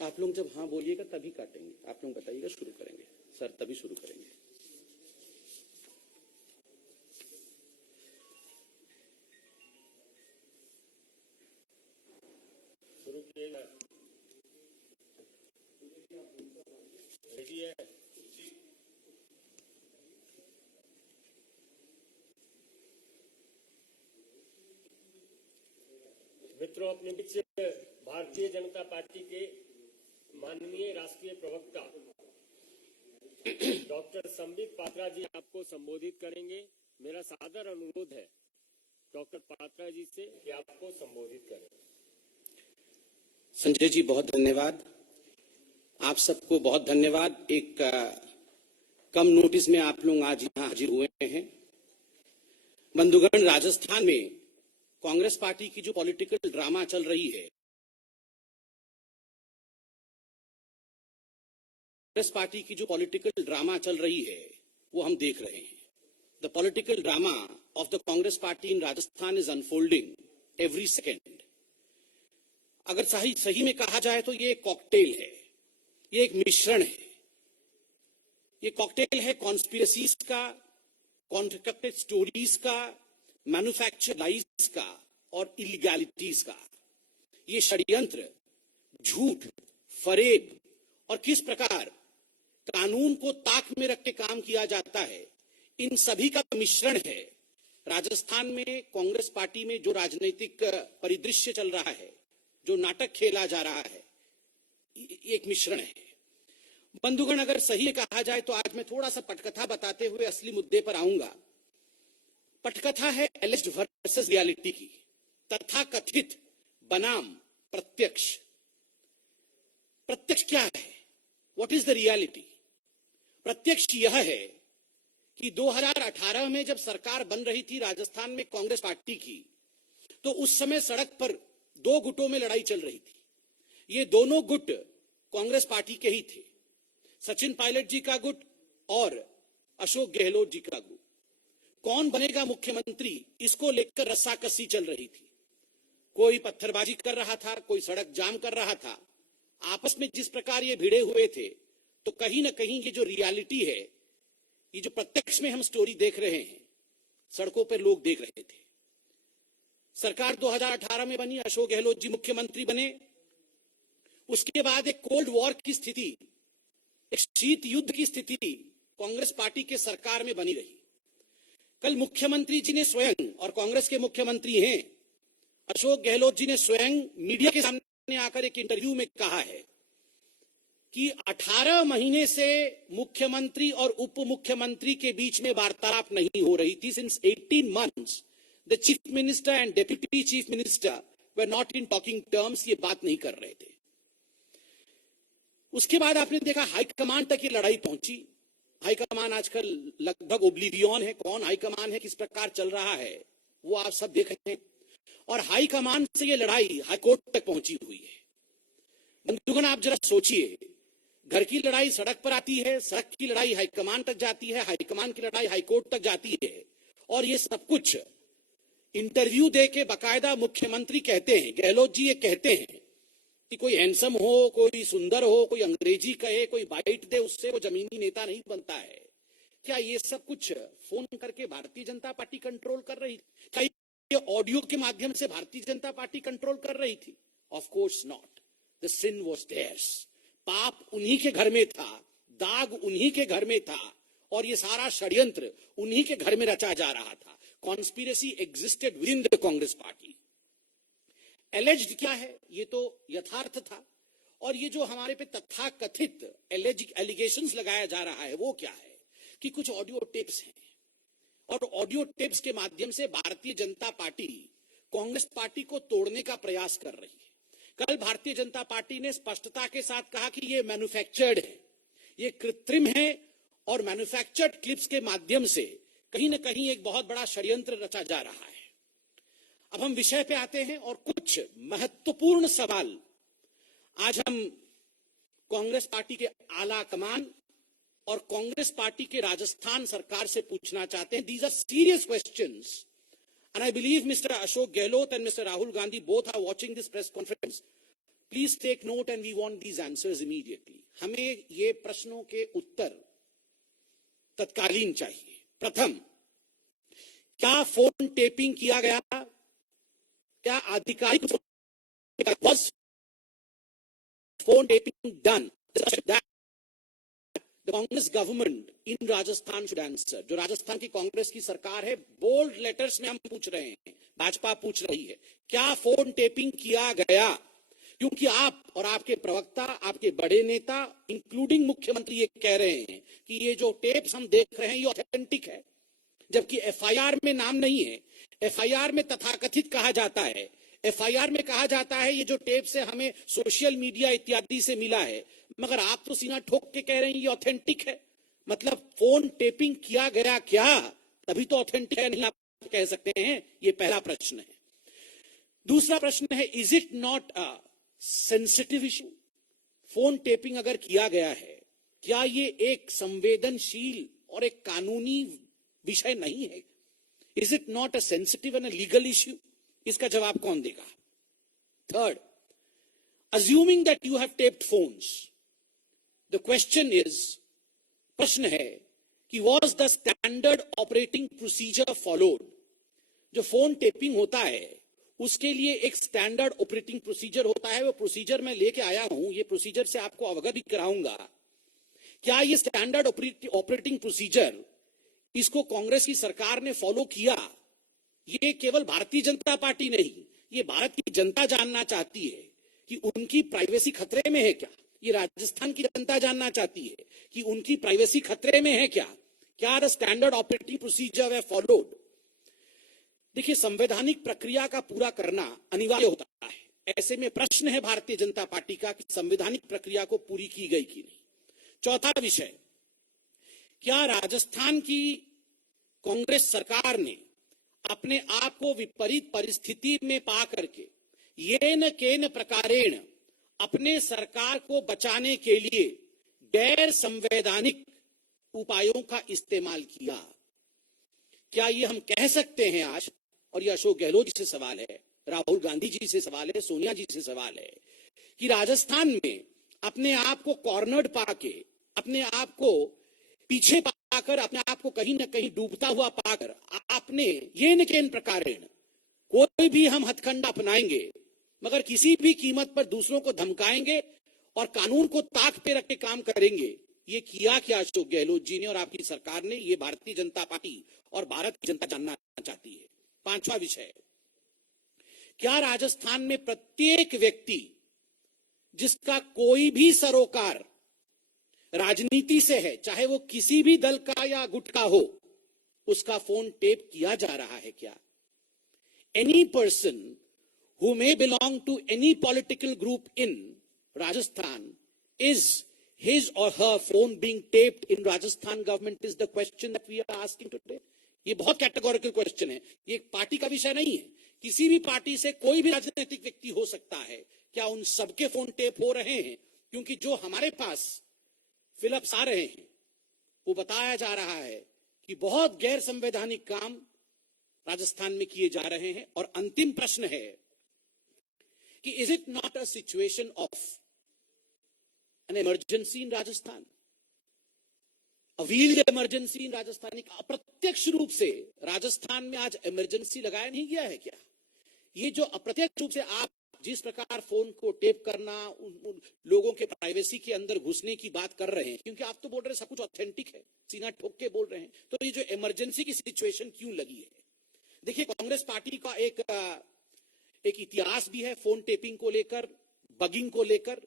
आप लोग जब हाँ बोलिएगा तभी काटेंगे। आप लोग बताइएगा, शुरू करेंगे सर, तभी शुरू करेंगे। शुरू कीजिएगा। रेडी है? मित्रों, अपने बीच भारतीय जनता पार्टी के माननीय राष्ट्रीय प्रवक्ता डॉक्टर संबित पात्रा जी आपको संबोधित करेंगे। मेरा सादर अनुरोध है डॉक्टर पात्रा जी से कि आपको संबोधित करें। संजय जी बहुत धन्यवाद। आप सबको बहुत धन्यवाद। एक कम नोटिस में आप लोग आज यहाँ हाजिर हुए हैं। बंधुगण, राजस्थान में कांग्रेस पार्टी की जो पॉलिटिकल ड्रामा चल रही है, कांग्रेस पार्टी की जो पॉलिटिकल ड्रामा चल रही है वो हम देख रहे हैं। The political drama of the Congress party in Rajasthan is unfolding every second. अगर सही में कहा जाए तो ये एक कॉकटेल है, ये एक मिश्रण है। ये कॉकटेल है कॉन्स्पिरेसीज का, कॉन्ट्रैक्टेड स्टोरीज का, मैन्युफैक्चर लाइज का और इलीगैलिटीज का। ये षड्यंत्र, झूठ, फरेब और किस प्रकार कानून को ताक में रख के काम किया जाता है, इन सभी का मिश्रण है। राजस्थान में कांग्रेस पार्टी में जो राजनीतिक परिदृश्य चल रहा है, जो नाटक खेला जा रहा है, एक मिश्रण है। बंधुगण, अगर सही कहा जाए तो आज मैं थोड़ा सा पटकथा बताते हुए असली मुद्दे पर आऊंगा। पटकथा है एलिज्ड वर्सेस रियलिटी की, तथा कथित बनाम प्रत्यक्ष। प्रत्यक्ष क्या है? What is the reality? प्रत्यक्ष यह है कि 2018 में जब सरकार बन रही थी राजस्थान में कांग्रेस पार्टी की, तो उस समय सड़क पर दो गुटों में लड़ाई चल रही थी। ये दोनों गुट कांग्रेस पार्टी के ही थे, सचिन पायलट जी का गुट और अशोक गहलोत जी का गुट। कौन बनेगा मुख्यमंत्री, इसको लेकर रस्साकसी चल रही थी। कोई पत्थरबाजी कर रहा था, कोई सड़क जाम कर रहा था। आपस में जिस प्रकार ये भिड़े हुए थे, तो कहीं ना कहीं ये जो रियलिटी है, ये जो प्रत्यक्ष में हम स्टोरी देख रहे हैं, सड़कों पर लोग देख रहे थे। सरकार 2018 में बनी, अशोक गहलोत जी मुख्यमंत्री बने। उसके बाद एक कोल्ड वॉर की स्थिति, एक शीत युद्ध की स्थिति कांग्रेस पार्टी के सरकार में बनी रही। कल मुख्यमंत्री जी ने स्वयं, और कांग्रेस के मुख्यमंत्री हैं अशोक गहलोत जी ने स्वयं मीडिया के सामने आकर एक इंटरव्यू में कहा है कि 18 महीने से मुख्यमंत्री और उप मुख्यमंत्री के बीच में वार्तालाप नहीं हो रही थी। Since 18 months the chief minister and deputy chief minister were not in talking terms. ये बात नहीं कर रहे थे। उसके बाद आपने देखा हाईकमान तक ये लड़ाई पहुंची। हाईकमान आजकल लगभग ओब्लिवियन है, कौन हाईकमान है, किस प्रकार चल रहा है, वो आप सब देख रहे हैं। और हाईकमान से ये लड़ाई हाईकोर्ट तक पहुंची हुई है। बंधुगण, आप जरा सोचिए, घर की लड़ाई सड़क पर आती है, सड़क की लड़ाई हाईकमान तक जाती है, हाईकमान की लड़ाई हाईकोर्ट तक जाती है। और ये सब कुछ इंटरव्यू दे के बाकायदा मुख्यमंत्री कहते हैं, गहलोत जी ये कहते हैं कि कोई हैंडसम हो, कोई सुंदर हो, कोई अंग्रेजी कहे, कोई बाइट दे, उससे वो जमीनी नेता नहीं बनता है। क्या ये सब कुछ फोन करके भारतीय जनता पार्टी कंट्रोल कर रही? क्या ये ऑडियो के माध्यम से भारतीय जनता पार्टी कंट्रोल कर रही थी? Of course not. The sin was theirs. पाप उन्हीं के घर में था, दाग उन्हीं के घर में था, और ये सारा षड्यंत्र उन्हीं के घर में रचा जा रहा था। Conspiracy existed with in the Congress party. एलिज्ड क्या है? ये तो यथार्थ था। और ये जो हमारे पे तथाकथित एलिगेशंस लगाया जा रहा है, वो क्या है कि कुछ ऑडियो टेप्स हैं, और ऑडियो टेप्स के माध्यम से भारतीय जनता पार्टी कांग्रेस पार्टी को तोड़ने का प्रयास कर रही है। कल भारतीय जनता पार्टी ने स्पष्टता के साथ कहा कि ये मैन्युफैक्चर्ड है, ये कृत्रिम है, और मैन्युफैक्चर्ड क्लिप्स के माध्यम से कहीं ना कहीं एक बहुत बड़ा षड्यंत्र रचा जा रहा है। अब हम विषय पे आते हैं और कुछ महत्वपूर्ण सवाल आज हम कांग्रेस पार्टी के आला कमान और कांग्रेस पार्टी के राजस्थान सरकार से पूछना चाहते हैं। These are serious questions and I believe Mr. Ashok Gehlot and Mr. Rahul Gandhi both are watching this press conference. Please take note and we want these answers immediately. हमें ये प्रश्नों के उत्तर तत्कालीन चाहिए। प्रथम, क्या फोन टेपिंग किया गया? क्या आधिकारिक was phone taping done? That the Congress government in Rajasthan should answer. जो राजस्थान की कांग्रेस की सरकार है, बोल्ड लेटर्स में हम पूछ रहे हैं, भाजपा पूछ रही है, क्या फोन टेपिंग किया गया? क्योंकि आप और आपके प्रवक्ता, आपके बड़े नेता, इंक्लूडिंग मुख्यमंत्री, ये कह रहे हैं कि ये जो टेप्स हम देख रहे हैं ये ऑथेंटिक है, जबकि एफआईआर में नाम नहीं है। एफआईआर में तथाकथित कहा जाता है, एफआईआर में कहा जाता है ये जो टेप से हमें सोशल मीडिया इत्यादि से मिला है, मगर आप तो सीना ठोक के कह रहे हैं ये ऑथेंटिक है। मतलब फोन टेपिंग किया गया क्या? तभी तो ऑथेंटिक है, नहीं आप कह सकते हैं। ये पहला प्रश्न है। दूसरा प्रश्न है, is it not a sensitive issue? Phone tapping अगर किया गया है, क्या ये एक संवेदनशील और एक कानूनी विषय नहीं है? Is it not a sensitive and a legal issue? इसका जवाब कौन देगा? Third, assuming that you have taped phones, the question is, प्रश्न है कि was the standard operating procedure followed? जो फोन टेपिंग होता है उसके लिए एक स्टैंडर्ड ऑपरेटिंग प्रोसीजर होता है, वो प्रोसीजर मैं लेके आया हूं, ये प्रोसीजर से आपको अवगत भी कराऊंगा। क्या ये स्टैंडर्ड ऑपरेटिंग प्रोसीजर, इसको कांग्रेस की सरकार ने फॉलो किया? ये केवल भारतीय जनता पार्टी नहीं, ये भारत की जनता जानना चाहती है कि उनकी प्राइवेसी खतरे में है क्या? ये राजस्थान की जनता जानना चाहती है कि उनकी प्राइवेसी खतरे में है क्या? क्या the standard operating procedure way followed? देखिए, संवैधानिक प्रक्रिया का पूरा करना अनिवार्य होता है। ऐसे में प्रश्न है भारतीय जनता पार्टी का कि संवैधानिक प्रक्रिया को पूरी की गई कि नहीं। चौथा विषय, क्या राजस्थान की कांग्रेस सरकार ने अपने आप को विपरीत परिस्थिति में पा करके येन केन प्रकारेण अपने सरकार को बचाने के लिए गैर संवैधानिक उपायों का इस्तेमाल किया? क्या ये हम कह सकते हैं आज, और ये अशोक गहलोत जी से सवाल है, राहुल गांधी जी से सवाल है, सोनिया जी से सवाल है, कि राजस्थान में अपने आप को कॉर्नर्ड पाके, अपने आप को पीछे पाकर, अपने आप को कहीं ना कहीं डूबता हुआ पाकर आपने ये न केन प्रकारेण, कोई भी हम हथकंडा अपनाएंगे मगर किसी भी कीमत पर दूसरों को धमकाएंगे और कानून को ताक पे रख के काम करेंगे, ये किया क्या अशोक गहलोत जी ने और आपकी सरकार ने? ये भारतीय जनता पार्टी और भारत की जनता जानना चाहती है। पांचवा विषय, क्या राजस्थान में प्रत्येक व्यक्ति जिसका कोई भी सरोकार राजनीति से है, चाहे वो किसी भी दल का या गुट का हो, उसका फोन टेप किया जा रहा है क्या? Any person who may belong to any political group in Rajasthan, is his or her phone being taped in Rajasthan government is the question that we are asking today. ये बहुत categorical question है, ये एक party का विषय नहीं है। किसी भी पार्टी से कोई भी राजनीतिक व्यक्ति हो सकता है। क्या उन सबके फोन टेप हो रहे हैं? क्योंकि जो हमारे पास फिलप्स आ रहे हैं वो बताया जा रहा है कि बहुत गैर संवैधानिक काम राजस्थान में किए जा रहे हैं। और अंतिम प्रश्न है कि is it not a situation of an emergency in Rajasthan, a wheeled emergency in Rajasthan? अप्रत्यक्ष रूप से राजस्थान में आज इमरजेंसी लगाया नहीं गया है क्या? ये जो अप्रत्यक्ष रूप से आप जिस प्रकार फोन को टेप करना, उन लोगों के प्राइवेसी के अंदर घुसने की बात कर रहे हैं, क्योंकि आप तो बोल रहे हैं सब कुछ ऑथेंटिक है, सीना ठोक के बोल रहे हैं, तो ये जो इमरजेंसी की सिचुएशन क्यों लगी है? देखिए, कांग्रेस पार्टी का एक इतिहास भी है फोन टेपिंग को लेकर, बगिंग को लेकर।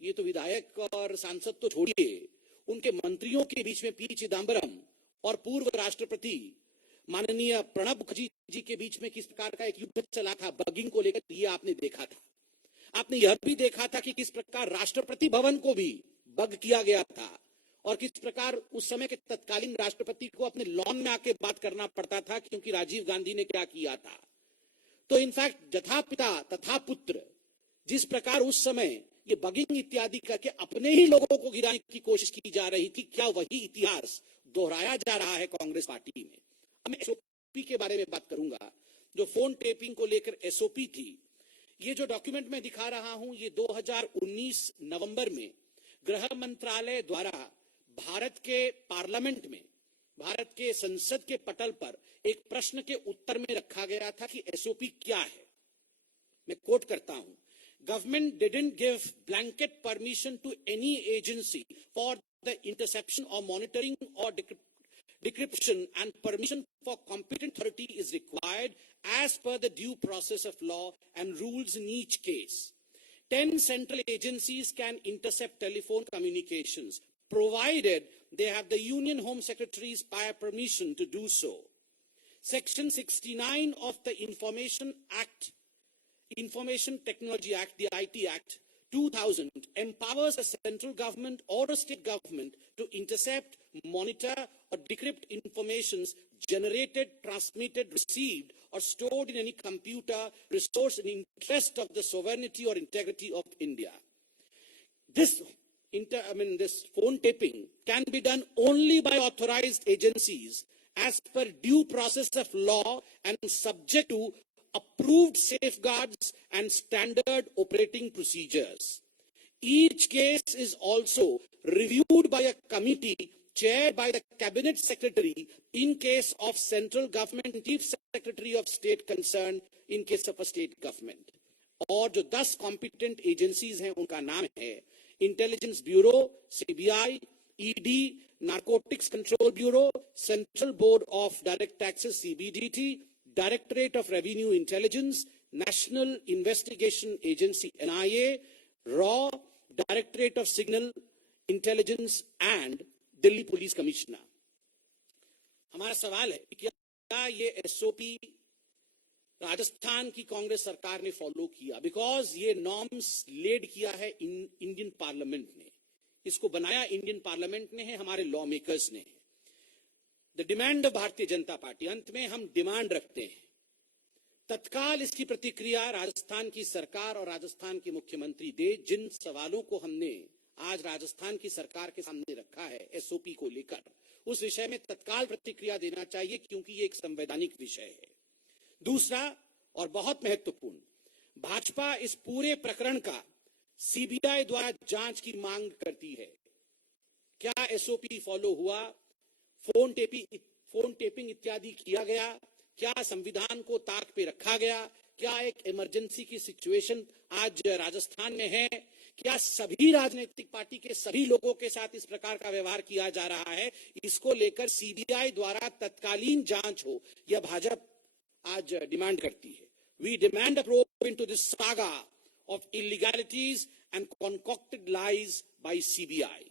ये तो विधायक और सांसद तो छोड़िए, उनके मंत्रियों के बीच में पी चिदंबरम और पूर्व राष्ट्रपति माननीय प्रणब मुखर्जी जी के बीच में किस प्रकार का एक युद्ध चला था बगिंग को लेकर, ये आपने देखा था। आपने यह भी देखा था कि किस प्रकार राष्ट्रपति भवन को भी बग किया गया था और किस प्रकार उस समय के तत्कालीन राष्ट्रपति को अपने लॉन में आके बात करना पड़ता था, क्योंकि राजीव गांधी ने क्या किया था। तो इनफैक्ट यथा पिता तथा पुत्र, जिस प्रकार उस समय ये बगिंग इत्यादि करके अपने ही लोगों को गिराने की कोशिश की जा रही थी, क्या वही इतिहास दोहराया जा रहा है कांग्रेस पार्टी में? मैं एसओपी के बारे में बात करूंगा। जो फोन टेपिंग को लेकर एसओपी थी, ये जो डॉक्यूमेंट मैं दिखा रहा हूं, ये 2019 नवंबर में गृह मंत्रालय द्वारा भारत के पार्लियामेंट में, भारत के संसद के पटल पर एक प्रश्न के उत्तर में रखा गया था कि एसओपी क्या है। मैं कोट करता हूं, government didn't give blanket permission to any agency for the interception और मॉनिटरिंग और decryption, and permission for competent authority is required as per the due process of law and rules in each case. 10 central agencies can intercept telephone communications, provided they have the Union Home Secretary's prior permission to do so. Section 69 of the Information Technology Act, the IT Act 2000, empowers a central government or a state government to intercept, monitor, or decrypt informations generated, transmitted, received, or stored in any computer resource in interest of the sovereignty or integrity of India. This phone taping can be done only by authorized agencies as per due process of law and subject to approved safeguards and standard operating procedures. Each case is also reviewed by a committee chaired by the cabinet secretary in case of central government and chief secretary of state concerned in case of a state government. और जो 10 competent agencies हैं उनका नाम है intelligence bureau, CBI, ED, narcotics control bureau, central board of direct taxes CBDT, directorate of revenue intelligence, national investigation agency NIA, raw, directorate of signal intelligence and Delhi police commissioner. हमारा सवाल है कि क्या ये एसओपी राजस्थान की कांग्रेस सरकार ने फॉलो किया? बिकॉज ये नॉर्म्स लेड किया है इंडियन पार्लियामेंट ने, इसको बनाया इंडियन पार्लियामेंट ने है, हमारे लॉ मेकर्स ने है। The demand of Bharatiya Janata party, अंत में हम डिमांड रखते हैं तत्काल इसकी प्रतिक्रिया राजस्थान की सरकार और राजस्थान के मुख्यमंत्री दे। जिन सवालों को हमने आज राजस्थान की सरकार के सामने रखा है एसओपी को लेकर, उस विषय में तत्काल प्रतिक्रिया देना चाहिए क्योंकि ये एक संवैधानिक विषय है। दूसरा और बहुत महत्वपूर्ण, भाजपा इस पूरे प्रकरण का सीबीआई द्वारा जांच की मांग करती है। क्या एसओपी फॉलो हुआ? फोन टेपिंग इत्यादि किया गया? क्या संविधान को ताक पे रखा गया? क्या एक इमरजेंसी की सिचुएशन आज राजस्थान में है? क्या सभी राजनीतिक पार्टी के सभी लोगों के साथ इस प्रकार का व्यवहार किया जा रहा है? इसको लेकर सीबीआई द्वारा तत्कालीन जांच हो, यह भाजपा आज डिमांड करती है। We demand a probe into this saga of illegalities and concocted lies by CBI.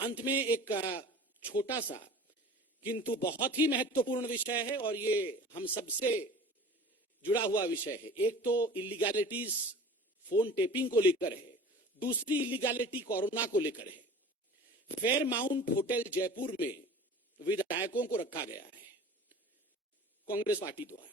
अंत में एक छोटा सा किंतु बहुत ही महत्वपूर्ण विषय है और ये हम सबसे जुड़ा हुआ विषय है। एक तो इलीगैलिटीज फोन टेपिंग को लेकर है, दूसरी इलीगैलिटी कोरोना को लेकर है। फेयरमाउंट होटल जयपुर में विधायकों को रखा गया है कांग्रेस पार्टी द्वारा।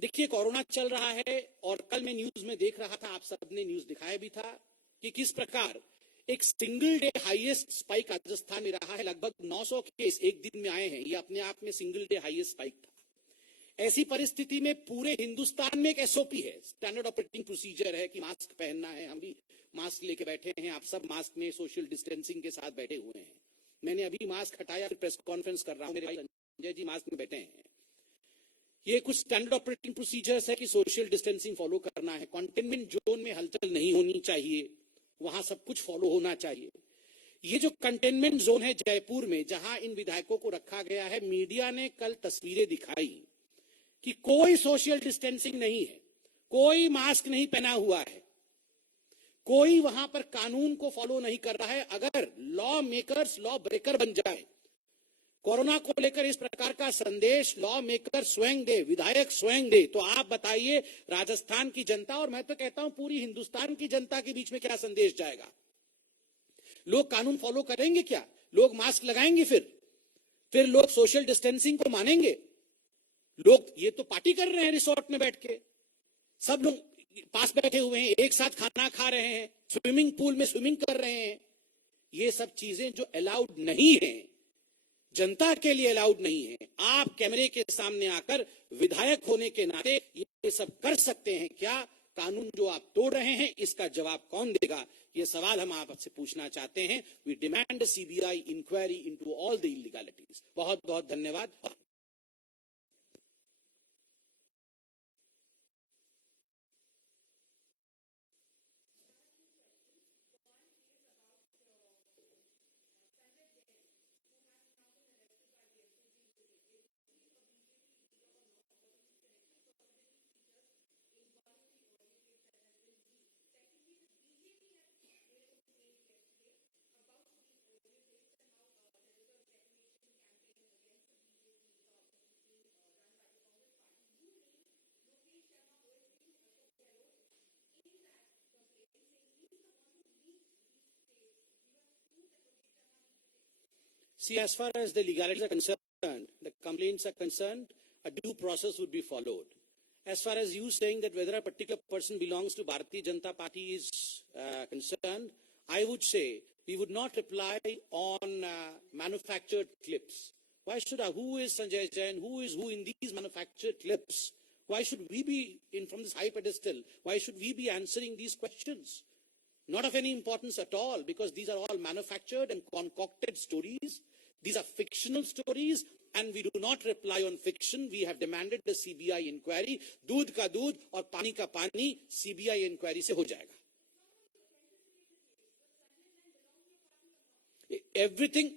देखिए, कोरोना चल रहा है और कल मैं न्यूज में देख रहा था, आप सबने न्यूज दिखाया भी था कि किस प्रकार एक single day highest spike Rajasthan में रहा है। लगभग 900 केस एक दिन में आए हैं, ये अपने आप में सिंगल डे हाईएस्ट स्पाइक था। ऐसी परिस्थिति में पूरे हिंदुस्तान में एक एसओपी है, स्टैंडर्ड ऑपरेटिंग प्रोसीजर है कि मास्क पहनना है। हम भी मास्क लेके बैठे हैं, आप सब मास्क में सोशल डिस्टेंसिंग के साथ बैठे हुए हैं। मैंने अभी मास्क हटाया, प्रेस कॉन्फ्रेंस कर रहा हूं, मेरे भाई संजय जी मास्क में बैठे हैं। ये कुछ स्टैंडर्ड ऑपरेटिंग प्रोसीजर्स है कि सोशल डिस्टेंसिंग फॉलो करना है। कंटेनमेंट जोन में हलचल नहीं होनी चाहिए, वहां सब कुछ फॉलो होना चाहिए। ये जो कंटेनमेंट जोन है जयपुर में, जहां इन विधायकों को रखा गया है, मीडिया ने कल तस्वीरें दिखाई कि कोई सोशल डिस्टेंसिंग नहीं है, कोई मास्क नहीं पहना हुआ है, कोई वहां पर कानून को फॉलो नहीं कर रहा है। अगर लॉ मेकर्स लॉ ब्रेकर बन जाए, कोरोना को लेकर इस प्रकार का संदेश लॉ मेकर स्वयं दे, विधायक स्वयं दे, तो आप बताइए राजस्थान की जनता और मैं तो कहता हूं पूरी हिंदुस्तान की जनता के बीच में क्या संदेश जाएगा? लोग कानून फॉलो करेंगे क्या? लोग मास्क लगाएंगे? फिर लोग सोशल डिस्टेंसिंग को मानेंगे? लोग ये तो पार्टी कर रहे हैं रिसोर्ट में बैठ के, सब लोग पास बैठे हुए हैं, एक साथ खाना खा रहे हैं, स्विमिंग पूल में स्विमिंग कर रहे हैं। ये सब चीजें जो अलाउड नहीं है, जनता के लिए अलाउड नहीं है। आप कैमरे के सामने आकर विधायक होने के नाते ये सब कर सकते हैं क्या? कानून जो आप तोड़ रहे हैं इसका जवाब कौन देगा? ये सवाल हम आपसे पूछना चाहते हैं। We demand CBI inquiry into all the illegalities. बहुत बहुत धन्यवाद। See, as far as the legalities are concerned, the complaints are concerned, a due process would be followed. As far as you saying that whether a particular person belongs to Bharatiya Janata Party is concerned, I would say we would not reply on manufactured clips. Why should I? Who is Sanjay Jain? Who is who in these manufactured clips? Why should we be in from this high pedestal? Why should we be answering these questions? Not of any importance at all, because these are all manufactured and concocted stories. These are fictional stories, and we do not reply on fiction. We have demanded the CBI inquiry. दूध का दूध और पानी का पानी CBI inquiry से हो जाएगा. Everything.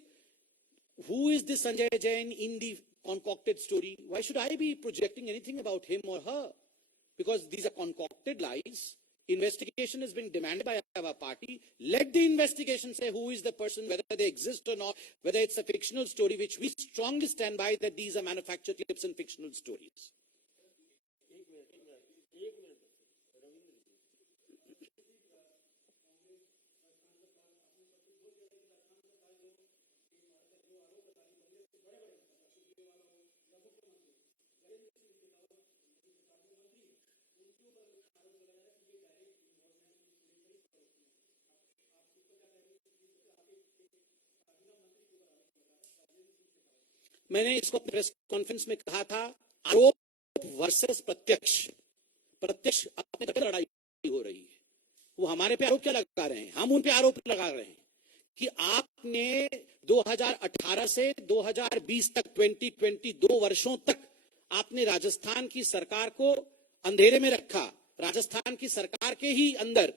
Who is this Sanjay Jain in the concocted story? Why should I be projecting anything about him or her? Because these are concocted lies. Investigation is being demanded by our party. Let the investigation say who is the person, whether they exist or not, whether it's a fictional story, which we strongly stand by that these are manufactured clips and fictional stories. मैंने इसको press conference में कहा था, आरोप versus प्रत्यक्ष। प्रत्यक्ष अपने तक लड़ाई हो रही है, वो हमारे पे आरोप क्या लगा रहे हैं, हम उन पे आरोप लगा रहे हैं कि आपने 2018 से 2020 तक 2 वर्षों तक आपने राजस्थान की सरकार को अंधेरे में रखा। राजस्थान की सरकार के ही अंदर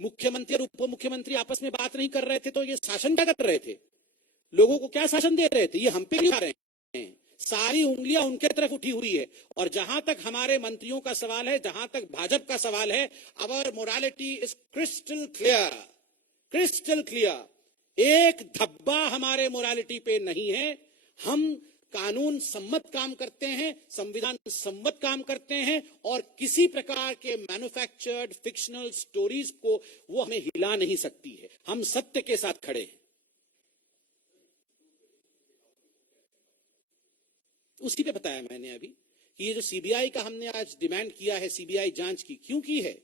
मुख्यमंत्री और उप मुख्यमंत्री आपस में बात नहीं कर रहे थे, तो ये शासन क्या कर रहे थे? लोगों को क्या शासन दे रहे थे? ये हम पे नहीं आ रहे हैं। सारी उंगलियां उनके तरफ उठी हुई है। और जहां तक हमारे मंत्रियों का सवाल है, जहां तक भाजपा का सवाल है, our morality is crystal clear, crystal clear. एक धब्बा हमारे मोरालिटी पे नहीं है। हम कानून सम्मत काम करते हैं, संविधान सम्मत काम करते हैं, और किसी प्रकार के मैन्युफैक्चर्ड फिक्शनल स्टोरीज को वो हमें हिला नहीं सकती है। हम सत्य के साथ खड़े हैं। उसी पे बताया मैंने अभी कि ये जो सीबीआई का हमने आज डिमांड किया है, सीबीआई जांच की क्यों की है,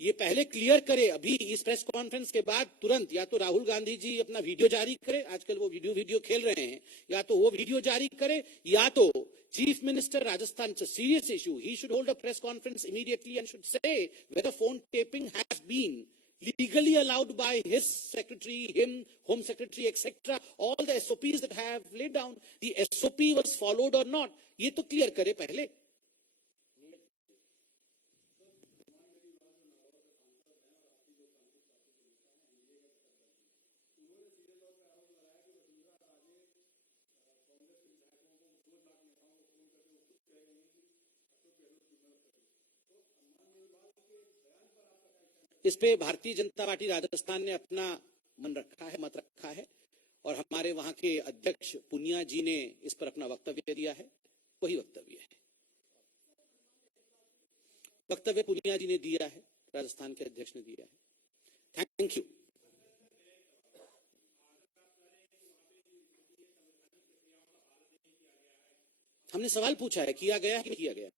ये पहले क्लियर करे। अभी इस प्रेस कॉन्फ्रेंस के बाद तुरंत या तो राहुल गांधी जी अपना वीडियो जारी करे, आजकल वो वीडियो खेल रहे हैं, या तो वो वीडियो जारी करे, या तो chief minister Rajasthan, it's a serious issue, he should hold a press conference immediately and should say whether phone tapping has been legally allowed by his secretary, him, home secretary, etc. All the SOPs that have laid down, the SOP was followed or not, ये तो clear करे पहले। इस पे Bharatiya Janata party Rajasthan ने अपना मन रखा है, मत रखा है, और हमारे वहां के अध्यक्ष पुनिया जी ने इस पर अपना वक्तव्य दिया है। वही वक्तव्य है, वक्तव्य पुनिया जी ने दिया है, राजस्थान के अध्यक्ष ने दिया है। Thank you. हमने सवाल पूछा है, किया गया है कि नहीं किया गया?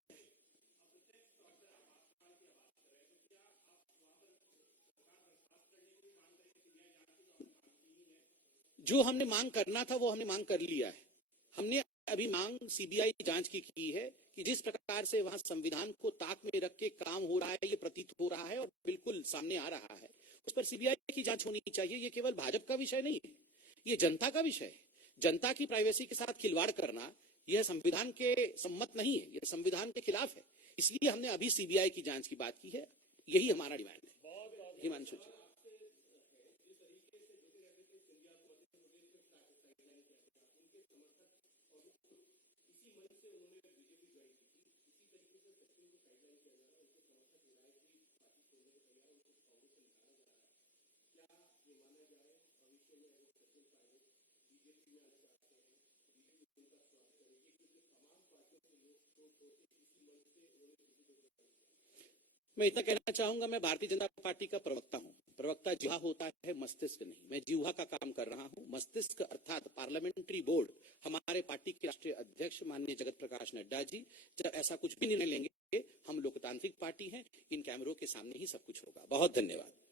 जो हमने मांग करना था वो हमने मांग कर लिया है। हमने अभी मांग सीबीआई जांच की है कि जिस प्रकार से वहां संविधान को ताक में रख के काम हो रहा है, ये प्रतीत हो रहा है और बिल्कुल सामने आ रहा है, उस पर सीबीआई की जांच होनी चाहिए। ये केवल भाजपा का विषय नहीं है, ये जनता का विषय है। जनता की प्राइवेसी के साथ खिलवाड़ करना यह संविधान के सम्मत नहीं है, यह संविधान के खिलाफ है। इसलिए हमने अभी सीबीआई की जांच की बात की है। यही हमारा डिमांड है। हिमांशु जी, मैं इतना कहना चाहूंगा, मैं भारतीय जनता पार्टी का प्रवक्ता हूं। प्रवक्ता जिहा होता है, मस्तिष्क नहीं। मैं जिहा का काम कर रहा हूं। मस्तिष्क अर्थात पार्लियामेंट्री बोर्ड, हमारे पार्टी के राष्ट्रीय अध्यक्ष माननीय जगत प्रकाश नड्डा जी जब ऐसा कुछ भी निर्णय लेंगे, हम लोकतांत्रिक पार्टी हैं, इन कैमरों के सामने ही सब कुछ होगा। बहुत धन्यवाद।